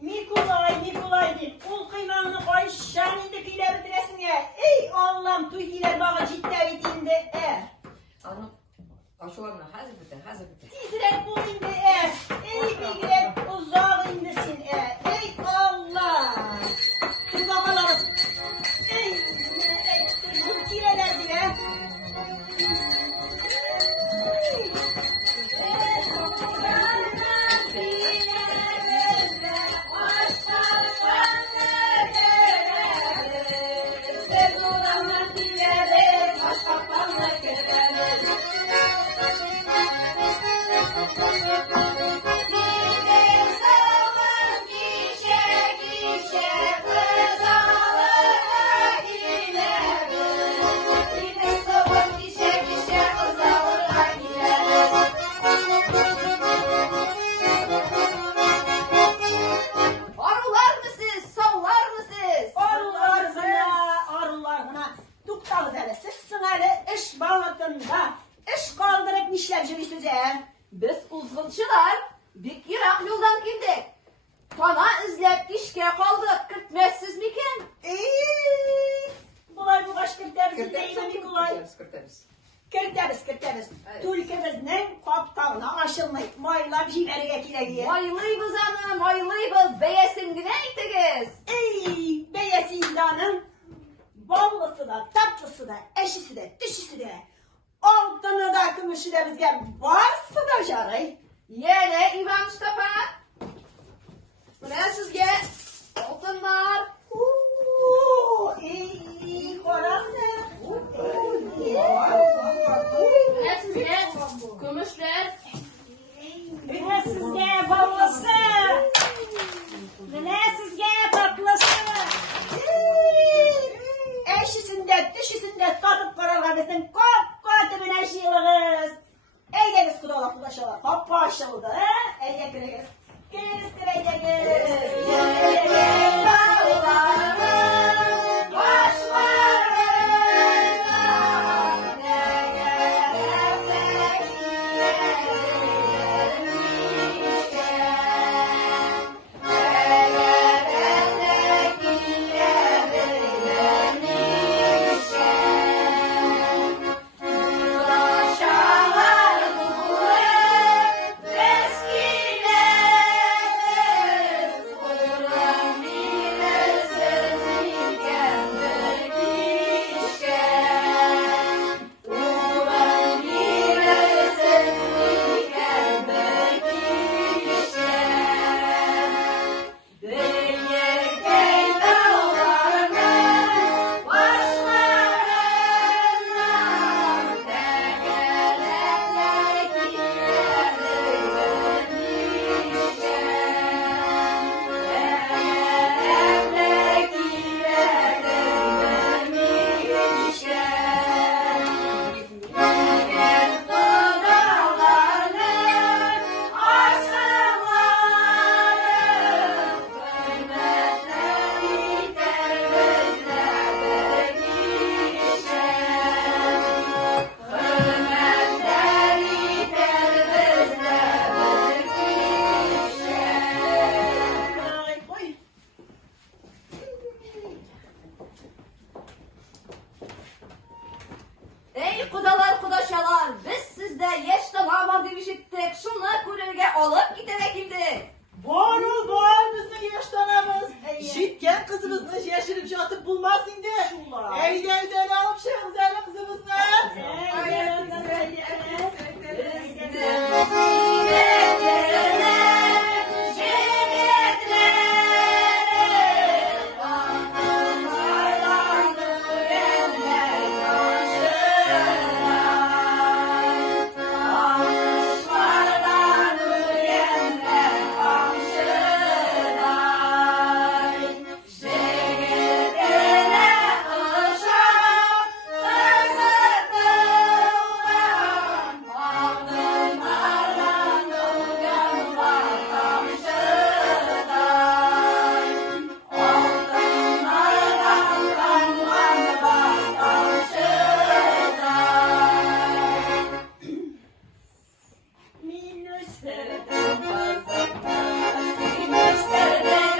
Mikulay deyip, ul kıymanını koy, şanıydı kıyla bitiresin ya. Ey Allah'ım, tuygiler bana ciddi bitinde, Anam, aşılarına hazır biter. Tizrek bu indi, ey bilgiler uzağı indirsin, ey Allah. Dur bakalım. Ey, bu kirelerdi be. İş kaldırıp işlemci bir size. Biz uzgunçular dik yırak yoldan girdik. Bana izlep işke kaldık. Kırtmezsiz miken? Bulay bu kaç kırtlarız değil mi Mikulay? Kırtlarız. Kırtlarız. Evet. Türkümüzün kaptanına aşılmayıp mayla bir şeyleri getiriyor. Maylıybız hanım, maylıybız. Beyesin güneydigiz. Ey beyesindanın ballısı da tatlısı da eşisi de dişisi de altını da kımışı da bizge varsa da jarayı. Yele İvan Mustafa. Bu ne sizge? Altınlar. Ey koran ne? Ne sizge? Gümüşler. Ne sizge ballısı? Ne sizge tatlısı? Eşisinde, dişisinde katıp kararlarımızın kot bir eşiğiniz. Eygeniz kudalak ulaşıyorlar. Hoppa aşağıda, he? Eygeniz. Ey kudalar kudaşalar. Biz sizde yeş tamama demişittik. Şunlar kulübüge alıp giderek indi. Var bizim yaşlanamız. İşitken kızımızın yaşını atıp bulmaz indi. Şunlar. Ey de üzerine alıp şey güzel kızımızın. Minüslerden fazla, minüslerden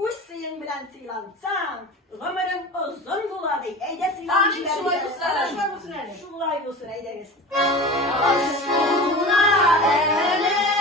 Uç suyun bilen sıylansan, ömrün uzun bular dey. Eyde Amin, sıylancılar şulay bilen. bulsun. Şulay bulsun hele. Şulay bulsun, eydeniz. Aşkına evlenir.